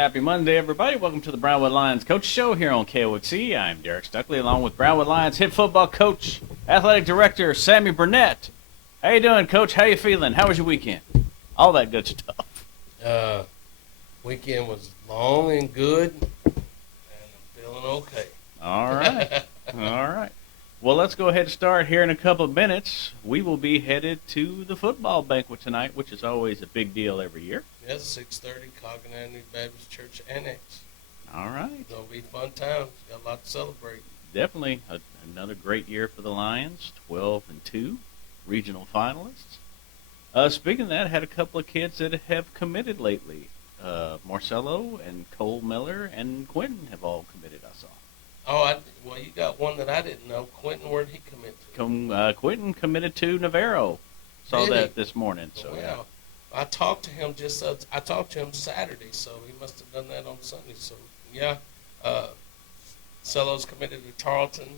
Happy Monday, everybody. Welcome to the Brownwood Lions Coach Show here on KOXE. I'm Derek Stuckley, along with Brownwood Lions head football coach, athletic director, Sammy Burnett. How you doing, Coach? How you feeling? How was your weekend? All that good stuff. Weekend was long and good, and I'm feeling okay. All right. All right. Well, let's go ahead and start here in a couple of minutes. We will be headed to the football banquet tonight, which is always a big deal every year. Yes, 6:30, Coggin Avenue Baptist Church Annex. All right. It's going to be a fun time. Got a lot to celebrate. Definitely another great year for the Lions, 12-2, regional finalists. Speaking of that, I had a couple of kids that have committed lately. Marcelo and Cole Miller and Quentin have all committed, I saw. Oh, well, you got one that I didn't know. Quentin, where did he commit to? Quentin committed to Navarro. Saw Did that he? this morning. So Wow. yeah. I talked to him I talked to him Saturday, so he must have done that on Sunday. So, yeah, Celo's committed to Tarleton,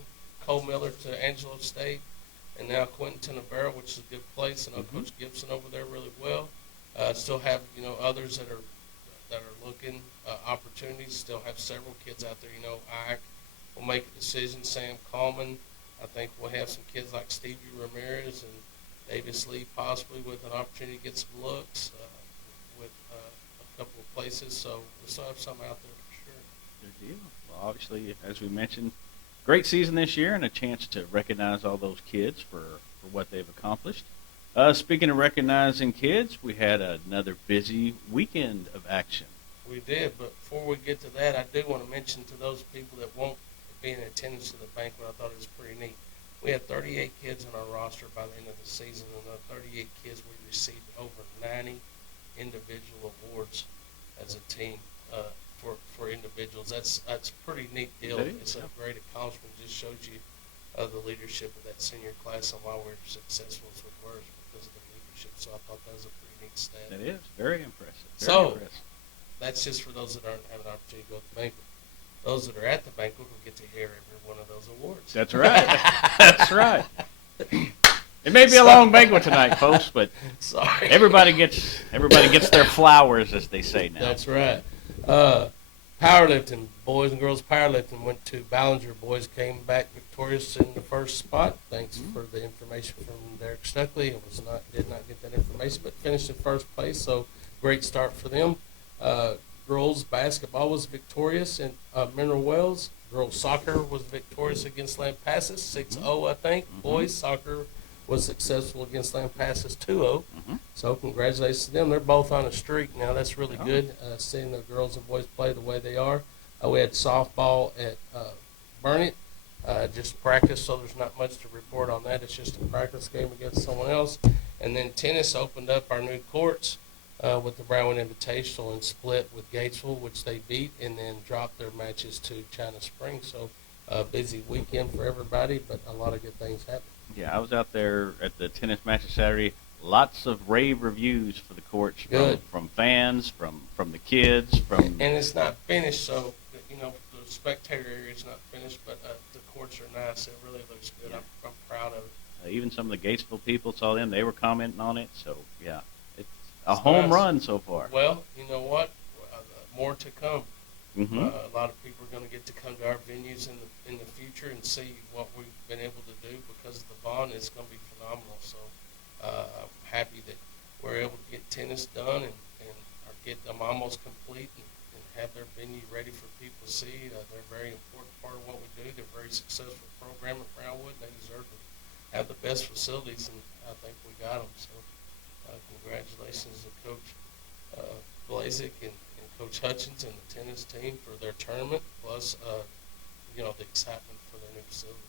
Cole Miller to Angelo State, and now Quentin to Navarro, which is a good place. I know Coach Gibson over there really well. Still have, others that are looking opportunities. Still have several kids out there. Ike will make a decision. Sam Coleman. I think we'll have some kids like Stevie Ramirez and Davis Lee possibly with an opportunity to get some looks with a couple of places. So we still have some out there for sure. Good deal. Well, obviously, as we mentioned, great season this year and a chance to recognize all those kids for what they've accomplished. Speaking of recognizing kids, we had another busy weekend of action. We did, but before we get to that, I do want to mention to those people that won't be in attendance to the banquet, I thought it was pretty neat. We had 38 kids on our roster by the end of the season, and of 38 kids, we received over 90 individual awards as a team for individuals. That's a pretty neat deal. It's a great accomplishment. It just shows you the leadership of that senior class and why we're successful as we were because of the leadership. So I thought that was a pretty neat stat. That is very impressive. Impressive. That's just for those that aren't having an opportunity to go to the banquet. Those that are at the banquet will get to hear every one of those awards. That's right. That's right. It may be a long banquet tonight, folks, but sorry. Everybody gets their flowers, as they say now. That's right. Powerlifting, boys and girls powerlifting went to Ballinger. Boys came back victorious in the first spot. Thanks for the information from Derek Stuckley. Did not get that information, but finished in first place. So great start for them. Girls basketball was victorious in Mineral Wells. Girls soccer was victorious against Lampasas, 6-0, I think. Boys soccer was successful against Lampasas, 2-0. So congratulations to them. They're both on a streak now. That's really good, seeing the girls and boys play the way they are. We had softball at Burnett, just practice, so there's not much to report on that. It's just a practice game against someone else. And then tennis opened up our new courts with the Brownwood Invitational and split with Gatesville, which they beat, and then dropped their matches to China Springs. So a busy weekend for everybody, but a lot of good things happened. Yeah, I was out there at the tennis matches Saturday. Lots of rave reviews for the courts from fans, from the kids. And it's not finished, so, the spectator area is not finished, but the courts are nice. It really looks good. Yeah. I'm proud of it. Even some of the Gatesville people saw them. They were commenting on it. So, yeah, it's a home run so far. Well, you know what? More to come. A lot of people are going to get to come to our venues in the future and see what we've been able to do because of the bond. It's going to be phenomenal. So I'm happy that we're able to get tennis done and get them almost complete and have their venue ready for people to see. They're a very important part of what we do. They're a very successful program at Brownwood. They deserve to have the best facilities, and I think we got them. So congratulations to Coach Blazik and Coach Hutchins and the tennis team for their tournament, plus, the excitement for their new facility.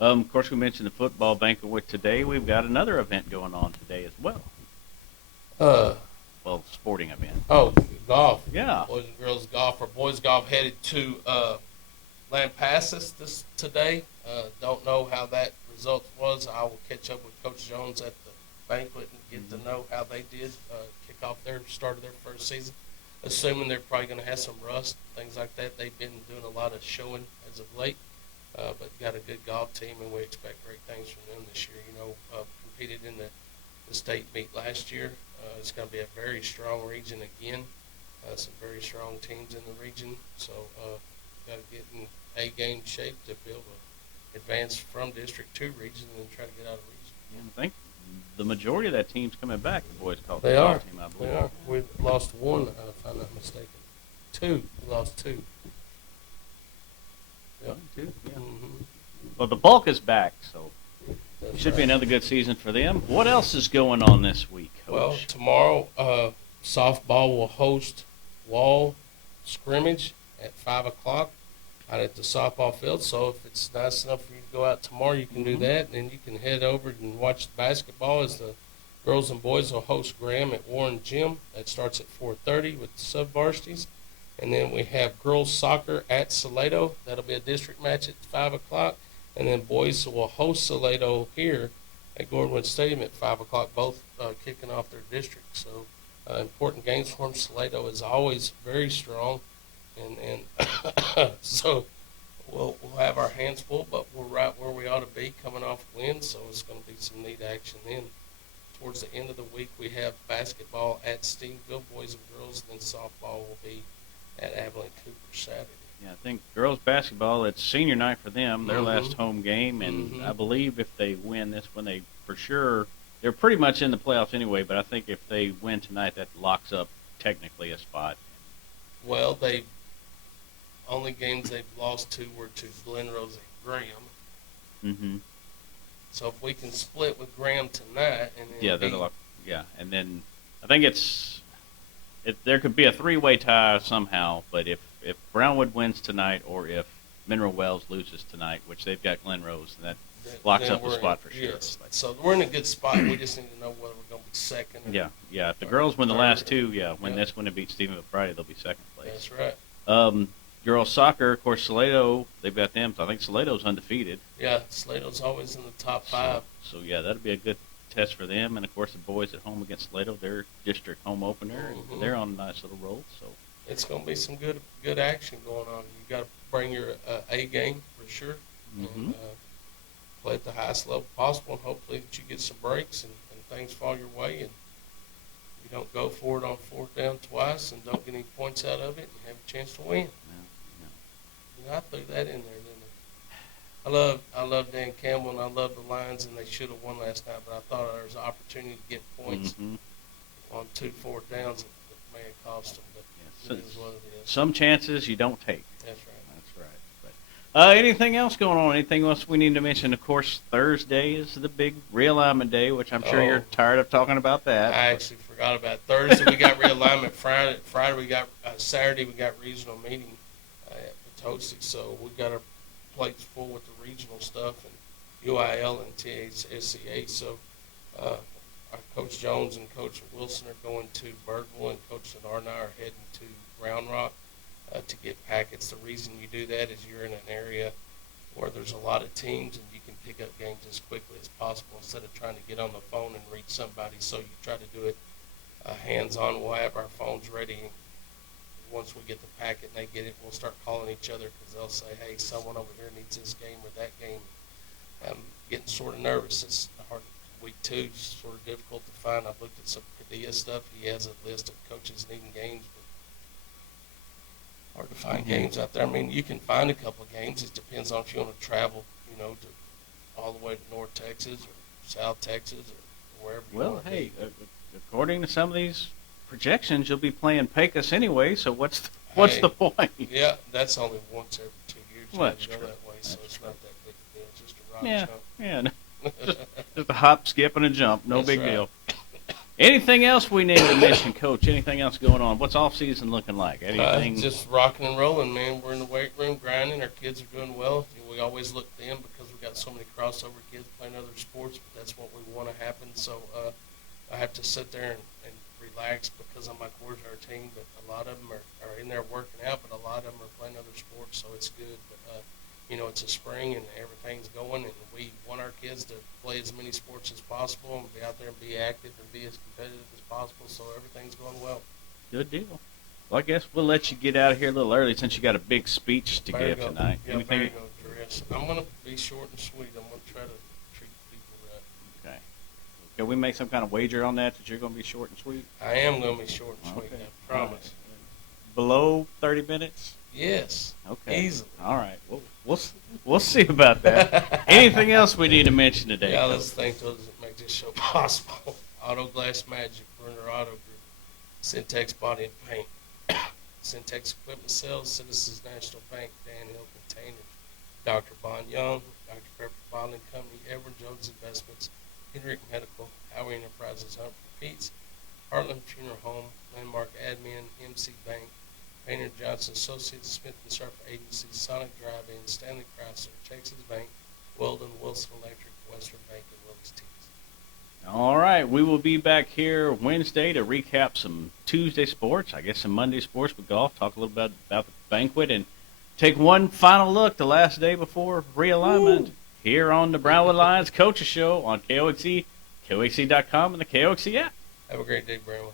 Of course, we mentioned the football banquet today. We've got another event going on today as well. Sporting event. Oh, golf. Yeah. Boys and girls golf. Our boys golf headed to Lampasas today. Don't know how that result was. I will catch up with Coach Jones at the banquet and get to know how they did kick off start of their first season. Assuming they're probably going to have some rust, things like that. They've been doing a lot of showing as of late, but got a good golf team, and we expect great things from them this year. Competed in the state meet last year. It's going to be a very strong region again. Some very strong teams in the region, so got to get in A-game shape to be able to advance from district to region and then try to get out of region. And I think the majority of that team's coming back. The boys call it They the are. golf team, I believe. They are. We lost one, if I'm not mistaken. Two. We lost two. Yep. Two, yeah. Mm-hmm. Well, the bulk is back, so That's should be right. another good season for them. What else is going on this week, Coach? Well, tomorrow, softball will host wall scrimmage at 5 o'clock out at the softball field. So if it's nice enough for you to go out tomorrow, you can do that. And then you can head over and watch the basketball as the girls and boys will host Graham at Warren Gym. That starts at 4:30 with the sub-varsities. And then we have girls soccer at Salado. That'll be a district match at 5 o'clock. And then boys will host Salado here at Gordonwood Stadium at 5 o'clock, both kicking off their district. So important games for them. Salado is always very strong. And so we'll have our hands full, but we're right where we ought to be coming off wins. So it's going to be some neat action then. Towards the end of the week, we have basketball at Stevensville, boys and girls, and then softball will be at Abilene Cooper Saturday. Yeah, I think girls basketball, it's senior night for them, their Mhm. last home game, and Mhm. I believe if they win this one, they for sure, they're pretty much in the playoffs anyway, but I think if they win tonight, that locks up technically a spot. Well, they only games they've lost to were to Glenrose and Graham. Mm-hmm. So if we can split with Graham tonight, and then Yeah, they're beat- the lock. Yeah, and then I think there could be a three-way tie somehow, but if Brownwood wins tonight or if Mineral Wells loses tonight, which they've got Glen Rose, that locks then up the we're spot in- for sure. Yes. So we're in a good spot. We just need to know whether we're going to be second. Or Yeah. If the girls win the last two, win Yeah. this one and beat Stephenville Friday, they'll be second place. That's right. Girls soccer, of course, Salado, they've got them. So I think Salado's undefeated. Yeah, Slado's always in the top five. So yeah, that'll be a good test for them. And of course, the boys at home against Salado, their district home opener, Mhm. and they're on a nice little roll. So It's going to be some good action going on. You got to bring your A game for sure, Mhm. and play at the highest level possible, and hopefully that you get some breaks and things fall your way, and you don't go for it on fourth down twice and don't get any points out of it, and you have a chance to win. You know, I threw that in there, didn't I? I love Dan Campbell, and I love the Lions, and they should have won last night, but I thought there was an opportunity to get points Mhm. on 2 4th downs that may have cost them, but Yeah, it is what it is. some chances you don't take. That's right. That's right. But anything else going on? Anything else we need to mention? Of course, Thursday is the big realignment day, which I'm sure you're Oh. tired of talking about that. I actually forgot about it. Thursday we got realignment. Friday we got Saturday we got regional meeting at Potosi. So we got our plates full with the regional stuff and UIL and TSCA. So our Coach Jones and Coach Wilson are going to Birdville, and Coach Sadar and I are heading to Round Rock to get packets. The reason you do that is you're in an area where there's a lot of teams and you can pick up games as quickly as possible instead of trying to get on the phone and reach somebody. So you try to do it hands-on. We'll have our phones ready. Once we get the packet and they get it, we'll start calling each other because they'll say, hey, someone over here needs this game or that game. I'm getting sort of nervous. It's hard. Week 2 is sort of difficult to find. I've looked at some Padilla stuff. He has a list of coaches needing games, but hard to find games out there. I mean, you can find a couple of games. It depends on if you want to travel, to all the way to North Texas or South Texas or wherever you Well, want to hey, be. according to some of these projections, you'll be playing Pecos anyway. So what's Hey. the point? Yeah, that's only once every 2 years you Well, have to that's go true. that way, so That's it's not that big a deal. It's just a rock Yeah, jump. yeah. Just a hop, skip, and a jump. No That's big right. deal. Anything else we need to mention, Coach? Anything else going on? What's off season looking like? Anything? Just rocking and rolling, man. We're in the weight room grinding. Our kids are doing well. We always look to them because we've got so many crossover kids playing other sports, but that's what we want to happen. So I have to sit there and relax because I'm like, where's our team? But a lot of them are in there working out, but a lot of them are playing other sports, so it's good. But, it's a spring and everything's going, and we want our kids to play as many sports as possible and be out there and be active and be as competitive as possible, so everything's going well. Good deal. Well, I guess we'll let you get out of here a little early since you got a big speech to There you give go. tonight. Yeah, Anything? there you go, Chris. I'm going to be short and sweet. I'm going to try to treat people right. Okay. Can we make some kind of wager on that you're going to be short and sweet? I am going to be short and sweet, Okay. I promise. below 30 minutes? Yes. Okay. Easily. All right. We'll see about that. Anything else we need to mention today? Yeah, Coach? let's thank those that make this show possible. Auto Glass Magic, Bruner Auto Group, Syntex Body and Paint, Syntex Equipment Sales, Citizens National Bank, Dan Hill Containers, Dr. Bon Young, Dr. Pepper Bottling Company, Edward Jones Investments, Henrik Medical, Howard Enterprises, Humphrey Feeds, Heartland Funeral Home, Landmark Admin, MC Bank, Painter Johnson Associates, Smith and Sharp Agency, Sonic Drive-In, Stanley Chrysler, Texas Bank, Weldon, Wilson Electric, Western Bank, and Willie's Teas. All right. We will be back here Wednesday to recap some Tuesday sports, I guess some Monday sports with golf, talk a little bit about the banquet, and take one final look the last day before realignment here on the Brownwood Lions Coaches Show on KOXE, KOXE.com, and the KOXE app. Have a great day, Brownwood.